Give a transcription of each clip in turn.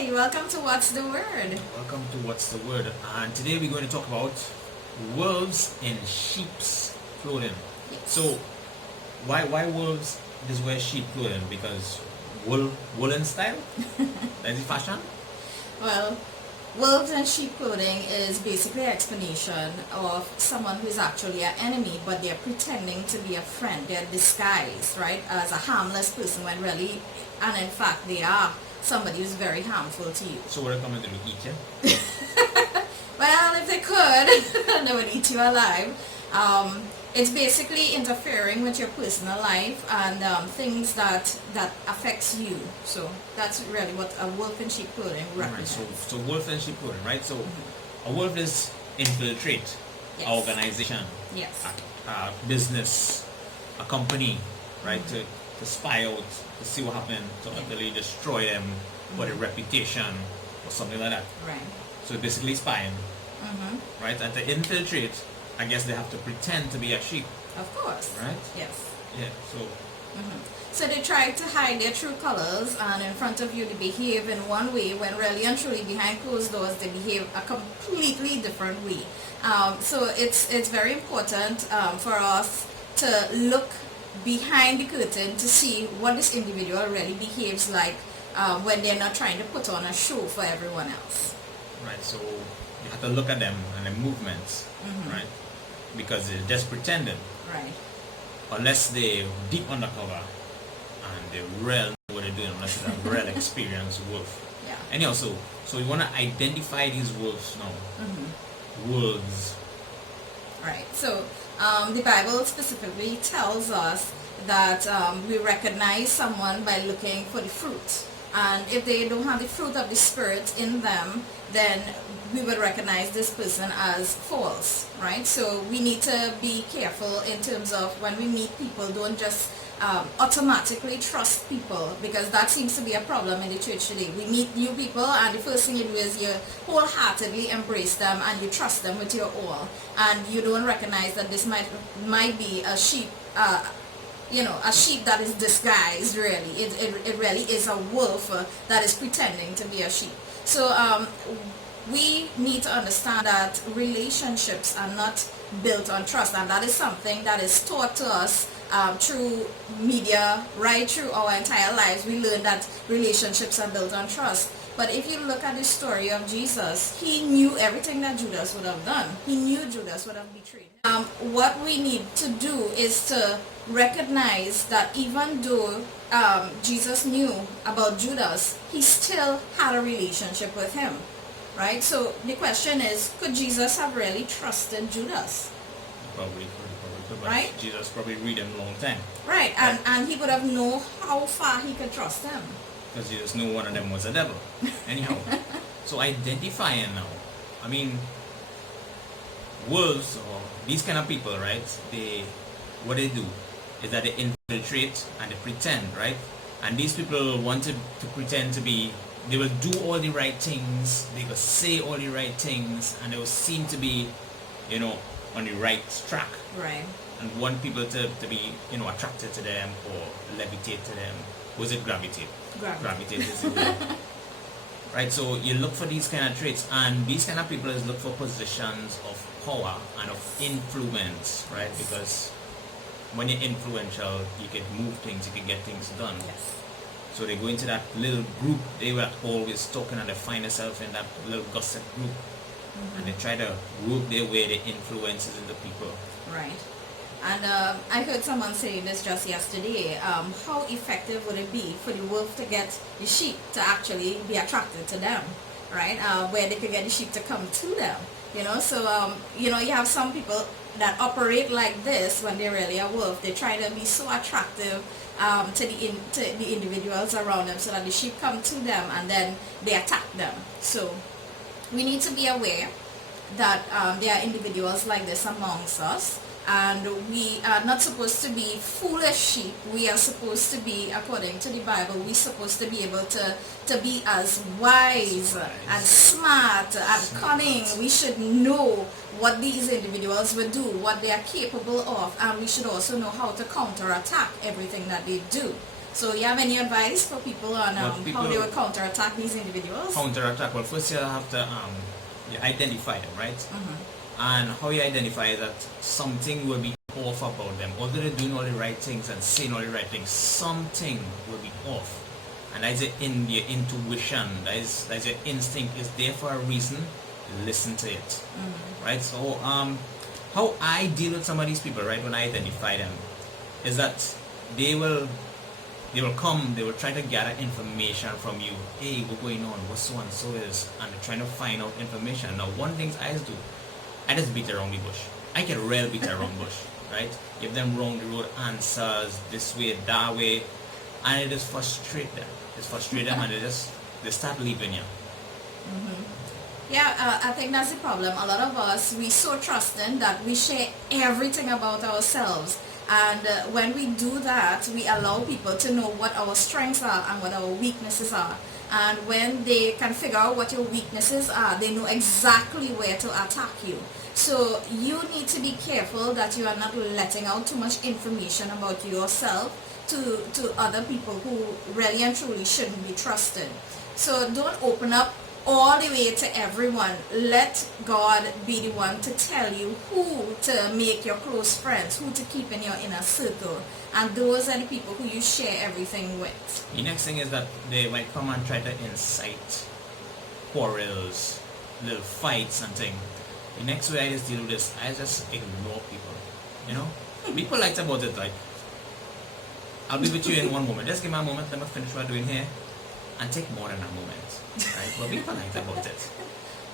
Hi, welcome to What's the Word? Welcome to What's the Word? And today we're going to talk about wolves in sheep's clothing. Yes. So, why wolves just wear sheep clothing? Because woolen style? That's the fashion? Well, wolves in sheep clothing is basically an explanation of someone who is actually an enemy, but they're pretending to be a friend. They're disguised, right, as a harmless person when really, and in fact, they are somebody who's very harmful to you. So, what are they coming to eat you? Well, if they could, they would eat you alive. It's basically interfering with your personal life and things that affects you. So that's really what a wolf in sheep clothing represents. Right, so wolf in sheep clothing, right? So, a wolf is infiltrate Yes. an organization, Yes. a business, a company, right? To spy out, to see what happened, to utterly destroy them for their reputation or something like that. Right. So basically spying, right? And to infiltrate, I guess they have to pretend to be a sheep, Of course. right? Yes. Yeah. So So they try to hide their true colors, and in front of you they behave in one way when really and truly behind closed doors they behave a completely different way. So it's very important for us to look behind the curtain to see what this individual really behaves like when they're not trying to put on a show for everyone else. right. So you have to look at them and their movements, right? Because they're just pretending, Right. unless they're deep undercover and they real know what they're doing, unless it's a real experienced wolf. Yeah. Anyhow, so you want to identify these wolves now. Wolves. Right. So the Bible specifically tells us that we recognize someone by looking for the fruit. And if they don't have the fruit of the Spirit in them, then we would recognize this person as false, right? So we need to be careful in terms of when we meet people, don't just automatically trust people, because that seems to be a problem in the church today. We meet new people and the first thing you do is you wholeheartedly embrace them and you trust them with your all, and you don't recognize that this might be a sheep, a sheep that is disguised. Really, it really is a wolf that is pretending to be a sheep. So we need to understand that relationships are not built on trust, and that is something that is taught to us through media, right through our entire lives. We learn that relationships are built on trust. But if you look at the story of Jesus, he knew everything that Judas would have done. He knew Judas would have betrayed him. What we need to do is to recognize that even though Jesus knew about Judas, he still had a relationship with him, right? So the question is, could Jesus have really trusted Judas? Probably, but Right? Jesus probably read him a long time. Right, and he would have known how far he could trust him. Because you just knew one of them was a devil. Anyhow, so identifying now. I mean, wolves or these kind of people, right? What they do is that they infiltrate and they pretend, right? And these people want to pretend to be. They will do all the right things. They will say all the right things, and they will seem to be, on the right track. Right. And want people to be, attracted to them or levitate to them. Was it gravitate? Gravitate is the word. Right, so you look for these kind of traits, and these kind of people is look for positions of power and of influence, right? Because when you're influential, you can move things, you can get things done. Yes. So they go into that little group, they were always talking, and they find themselves in that little gossip group, and they try to work their way, the influences in the people. Right. And I heard someone say this just yesterday. How effective would it be for the wolf to get the sheep to actually be attracted to them, right? Where they could get the sheep to come to them, So, you have some people that operate like this when they're really a wolf. They try to be so attractive to the individuals around them so that the sheep come to them and then they attack them. So we need to be aware that there are individuals like this amongst us. And we are not supposed to be foolish sheep. We are supposed to be, according to the Bible, we're supposed to be able to be as wise and smart and cunning. We should know what these individuals will do, what they are capable of, and we should also know how to counterattack everything that they do. So you have any advice for people on how they will counterattack these individuals? Counterattack. Well, first you have to you identify them, right? Mm-hmm. And how you identify that something will be off about them. Although they're doing all the right things and saying all the right things, something will be off. And that is your intuition. That is your instinct. Is there for a reason. Listen to it. Mm-hmm. Right? So how I deal with some of these people, right, when I identify them, is that they will come, they will try to gather information from you. Hey, what's going on? What so and so is, and they're trying to find out information. Now, one thing I just do, I just beat around the bush. I can real beat around bush, right? Give them round the road answers, this way, that way, and it just frustrate them. It's frustrate them, and they start leaving you. Mm-hmm. Yeah, I think that's the problem. A lot of us, we so trusting that we share everything about ourselves. And when we do that, we allow people to know what our strengths are and what our weaknesses are. And when they can figure out what your weaknesses are, they know exactly where to attack you. So you need to be careful that you are not letting out too much information about yourself to other people who really and truly shouldn't be trusted. So don't open up all the way to everyone. Let God be the one to tell you who to make your close friends, who to keep in your inner circle, and those are the people who you share everything with. The next thing is that they might come and try to incite quarrels, little fights and things. The next way I just deal with this, I just ignore people. You know, be polite about it. Like, I'll be with you in one moment. Just give me a moment. Let me finish what I'm doing here, and take more than a moment. Right? But be polite about it.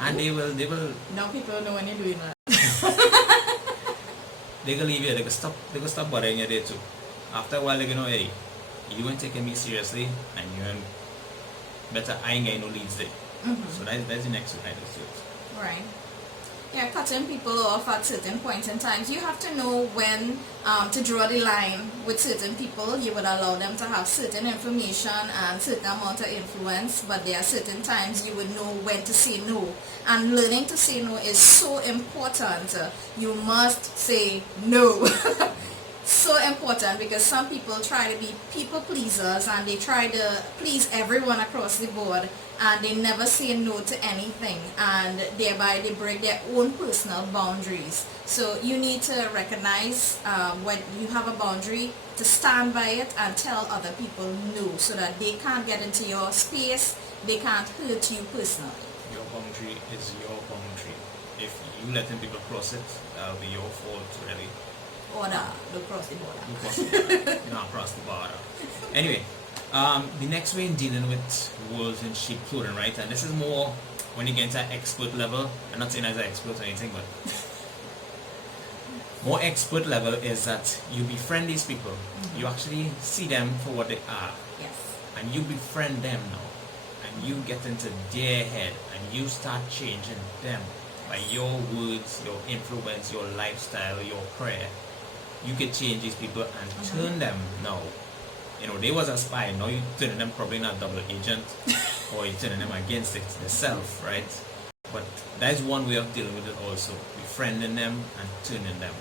And they will now people know when you're doing that. They can leave you, they can stop bothering you there too. After a while they know, hey, you ain't taking me seriously, and you ain't better I ain't getting no leads there. Mm-hmm. So that's the next way I do it. Right. Yeah, cutting people off at certain points in times. You have to know when to draw the line with certain people. You would allow them to have certain information and certain amount of influence, but there are certain times you would know when to say no. And learning to say no is so important. You must say no. So important, because some people try to be people pleasers and they try to please everyone across the board, and they never say no to anything, and thereby they break their own personal boundaries. So you need to recognize when you have a boundary, to stand by it and tell other people no, so that they can't get into your space, they can't hurt you personally. Your boundary is your boundary. If you letting people cross it, that'll be your fault, really. Order, don't cross the border. Not cross the border. Anyway, the next way in dealing with wolves in sheep clothing, right? And this is more when you get to an expert level. I'm not saying as an expert or anything, but more expert level is that you befriend these people. Mm-hmm. You actually see them for what they are. Yes. And you befriend them now. And you get into their head and you start changing them by your words, your influence, your lifestyle, your prayer. You can change these people and turn them now. You know, they was a spy. Now you're turning them probably not double agent, or you're turning them against it themselves, right? But that is one way of dealing with it also. Befriending them and turning them.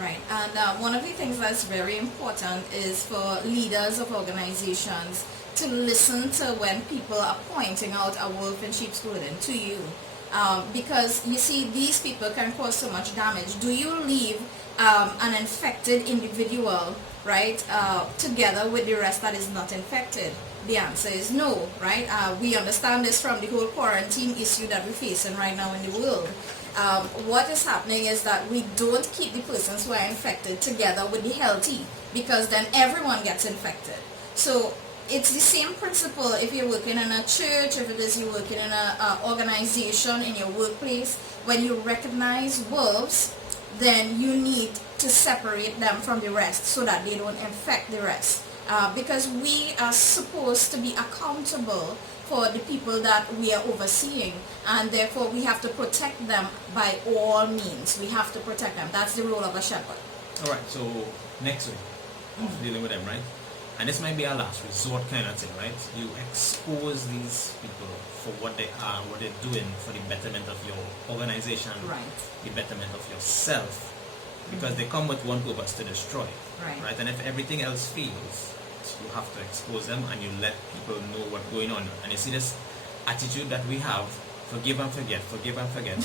Right. And one of the things that's very important is for leaders of organizations to listen to when people are pointing out a wolf in sheep's clothing to you. Because you see, these people can cause so much damage. Do you leave an infected individual, right, together with the rest that is not infected? The answer is no, right? We understand this from the whole quarantine issue that we're facing right now in the world. What is happening is that we don't keep the persons who are infected together with the healthy, because then everyone gets infected. So it's the same principle if you're working in a church, if it is you're working in an organization, in your workplace. When you recognize wolves, then you need to separate them from the rest so that they don't infect the rest. Because we are supposed to be accountable for the people that we are overseeing, and therefore we have to protect them by all means. We have to protect them. That's the role of a shepherd. Alright, so next way of dealing with them, right? And this might be a last resort kind of thing, right? You expose these people for what they are, what they're doing for the betterment of your organization, right, the betterment of yourself, because they come with one purpose, to destroy, right? And if everything else fails, You have to expose them, and you let people know what's going on. And you see this attitude that we have, forgive and forget, forgive and forget.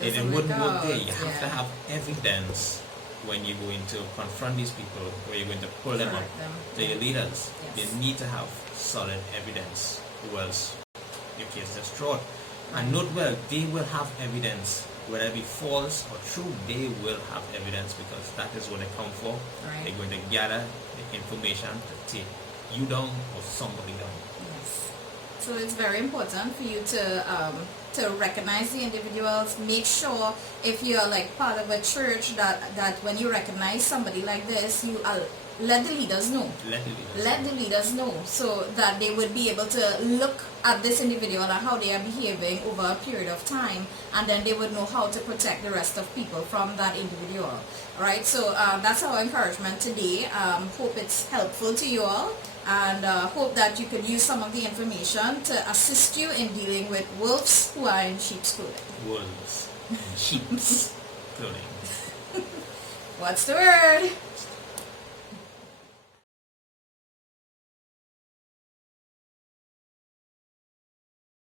It wouldn't work there. You have to have evidence when you're going to confront these people, or you're going to pull them up to your leaders. Yes. You need to have solid evidence, or else your case is destroyed. And note well, they will have evidence, whether it be false or true, they will have evidence, because that is what they come for. Right. They're going to gather the information to take you down or somebody down. Yes. So it's very important for you to recognize the individuals. Make sure, if you're like part of a church, that when you recognize somebody like this, you let the leaders know. Let the leaders know, so that they would be able to look at this individual and how they are behaving over a period of time, and then they would know how to protect the rest of people from that individual. Alright, so that's our encouragement today. Hope it's helpful to you all, and hope that you could use some of the information to assist you in dealing with wolves who are in sheep's clothing. Wolves in sheep's clothing. What's the word?